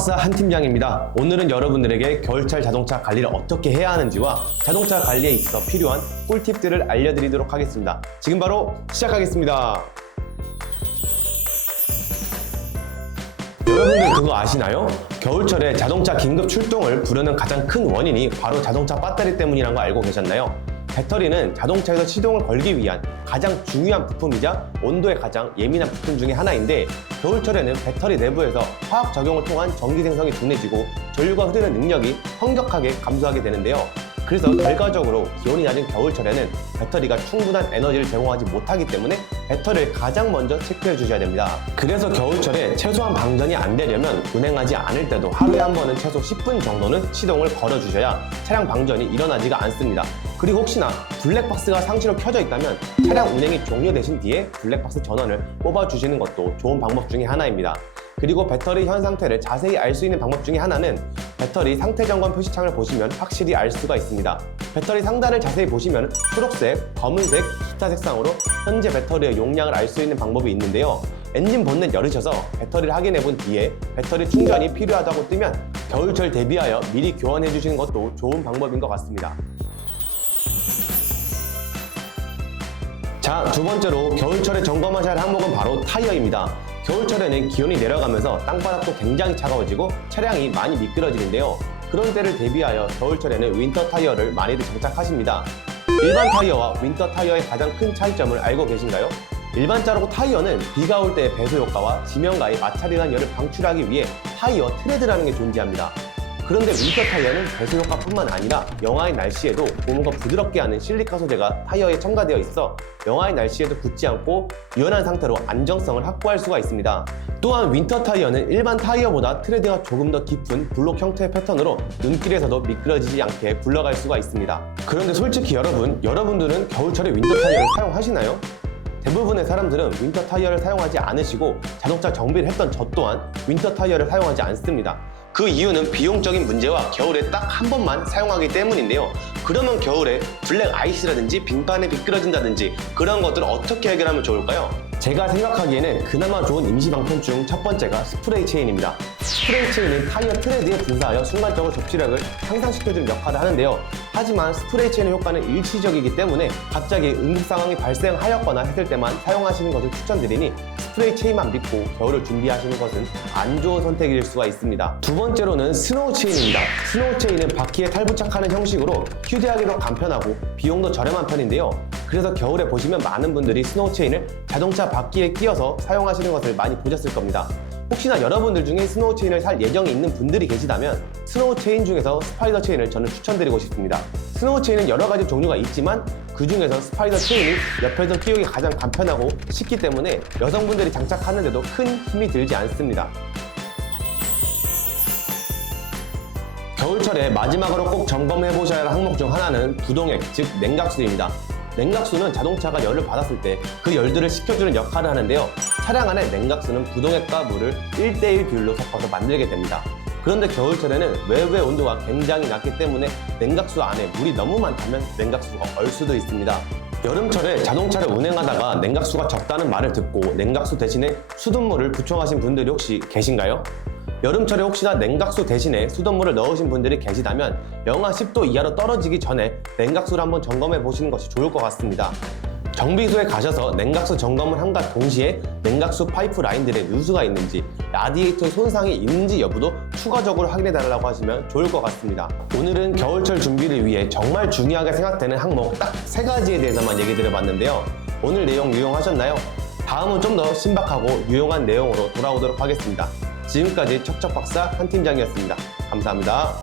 박사 한 팀장입니다. 오늘은 여러분들에게 겨울철 자동차 관리를 어떻게 해야 하는지와 자동차 관리에 있어 필요한 꿀팁들을 알려드리도록 하겠습니다. 지금 바로 시작하겠습니다. 여러분들 그거 아시나요? 겨울철에 자동차 긴급 출동을 부르는 가장 큰 원인이 바로 자동차 배터리 때문이라는 거 알고 계셨나요? 배터리는 자동차에서 시동을 걸기 위한 가장 중요한 부품이자 온도에 가장 예민한 부품 중에 하나인데, 겨울철에는 배터리 내부에서 화학 작용을 통한 전기 생성이 둔해지고 전류가 흐르는 능력이 현격하게 감소하게 되는데요. 그래서 결과적으로 기온이 낮은 겨울철에는 배터리가 충분한 에너지를 제공하지 못하기 때문에 배터리를 가장 먼저 체크해 주셔야 됩니다. 그래서 겨울철에 최소한 방전이 안 되려면 운행하지 않을 때도 하루에 한 번은 최소 10분 정도는 시동을 걸어 주셔야 차량 방전이 일어나지가 않습니다. 그리고 혹시나 블랙박스가 상시로 켜져 있다면 차량 운행이 종료되신 뒤에 블랙박스 전원을 뽑아 주시는 것도 좋은 방법 중에 하나입니다. 그리고 배터리 현 상태를 자세히 알 수 있는 방법 중에 하나는 배터리 상태 점검 표시창을 보시면 확실히 알 수가 있습니다. 배터리 상단을 자세히 보시면 초록색, 검은색, 기타 색상으로 현재 배터리의 용량을 알 수 있는 방법이 있는데요. 엔진 본넷 열으셔서 배터리를 확인해 본 뒤에 배터리 충전이 필요하다고 뜨면 겨울철 대비하여 미리 교환해 주시는 것도 좋은 방법인 것 같습니다. 자, 두 번째로 겨울철에 점검하셔야 할 항목은 바로 타이어입니다. 겨울철에는 기온이 내려가면서 땅바닥도 굉장히 차가워지고 차량이 많이 미끄러지는데요. 그런 때를 대비하여 겨울철에는 윈터 타이어를 많이들 장착하십니다. 일반 타이어와 윈터 타이어의 가장 큰 차이점을 알고 계신가요? 일반적으로 타이어는 비가 올 때의 배수 효과와 지면가의 마찰이라는 열을 방출하기 위해 타이어 트레드라는 게 존재합니다. 그런데 윈터 타이어는 배수 효과뿐만 아니라 영하의 날씨에도 고무가 부드럽게 하는 실리카 소재가 타이어에 첨가되어 있어 영하의 날씨에도 굳지 않고 유연한 상태로 안정성을 확보할 수가 있습니다. 또한 윈터 타이어는 일반 타이어보다 트레드가 조금 더 깊은 블록 형태의 패턴으로 눈길에서도 미끄러지지 않게 굴러갈 수가 있습니다. 그런데 솔직히 여러분들은 겨울철에 윈터 타이어를 사용하시나요? 대부분의 사람들은 윈터 타이어를 사용하지 않으시고 자동차 정비를 했던 저 또한 윈터 타이어를 사용하지 않습니다. 그 이유는 비용적인 문제와 겨울에 딱 한 번만 사용하기 때문인데요. 그러면 겨울에 블랙 아이스라든지 빙판에 미끄러진다든지 그런 것들을 어떻게 해결하면 좋을까요? 제가 생각하기에는 그나마 좋은 임시 방편 중 첫 번째가 스프레이 체인입니다. 스프레이 체인은 타이어 트레드에 분사하여 순간적으로 접지력을 향상시켜주는 역할을 하는데요. 하지만 스프레이 체인의 효과는 일시적이기 때문에 갑자기 응급 상황이 발생하였거나 했을 때만 사용하시는 것을 추천드리니 스프레이 체인만 믿고 겨울을 준비하시는 것은 안 좋은 선택일 수가 있습니다. 두 번째로는 스노우 체인입니다. 스노우 체인은 바퀴에 탈부착하는 형식으로 휴대하기도 간편하고 비용도 저렴한 편인데요. 그래서 겨울에 보시면 많은 분들이 스노우 체인을 자동차 바퀴에 끼워서 사용하시는 것을 많이 보셨을 겁니다. 혹시나 여러분들 중에 스노우 체인을 살 예정이 있는 분들이 계시다면 스노우 체인 중에서 스파이더 체인을 저는 추천드리고 싶습니다. 스노우 체인은 여러 가지 종류가 있지만 그 중에서 스파이더 체인이 옆에서 끼우기 가장 간편하고 쉽기 때문에 여성분들이 장착하는데도 큰 힘이 들지 않습니다. 겨울철에 마지막으로 꼭 점검해 보셔야 할 항목 중 하나는 부동액, 즉 냉각수입니다. 냉각수는 자동차가 열을 받았을 때 그 열들을 식혀주는 역할을 하는데요. 차량 안에 냉각수는 부동액과 물을 1:1 비율로 섞어서 만들게 됩니다. 그런데 겨울철에는 외부의 온도가 굉장히 낮기 때문에 냉각수 안에 물이 너무 많다면 냉각수가 얼 수도 있습니다. 여름철에 자동차를 운행하다가 냉각수가 적다는 말을 듣고 냉각수 대신에 수돗물을 부청하신 분들이 혹시 계신가요? 여름철에 혹시나 냉각수 대신에 수돗물을 넣으신 분들이 계시다면 영하 10도 이하로 떨어지기 전에 냉각수를 한번 점검해 보시는 것이 좋을 것 같습니다. 정비소에 가셔서 냉각수 점검을 함과 동시에 냉각수 파이프 라인들에 누수가 있는지, 라디에이터 손상이 있는지 여부도 추가적으로 확인해 달라고 하시면 좋을 것 같습니다. 오늘은 겨울철 준비를 위해 정말 중요하게 생각되는 항목 딱 3가지에 대해서만 얘기 드려봤는데요. 오늘 내용 유용하셨나요? 다음은 좀 더 신박하고 유용한 내용으로 돌아오도록 하겠습니다. 지금까지 척척박사 한 팀장이었습니다. 감사합니다.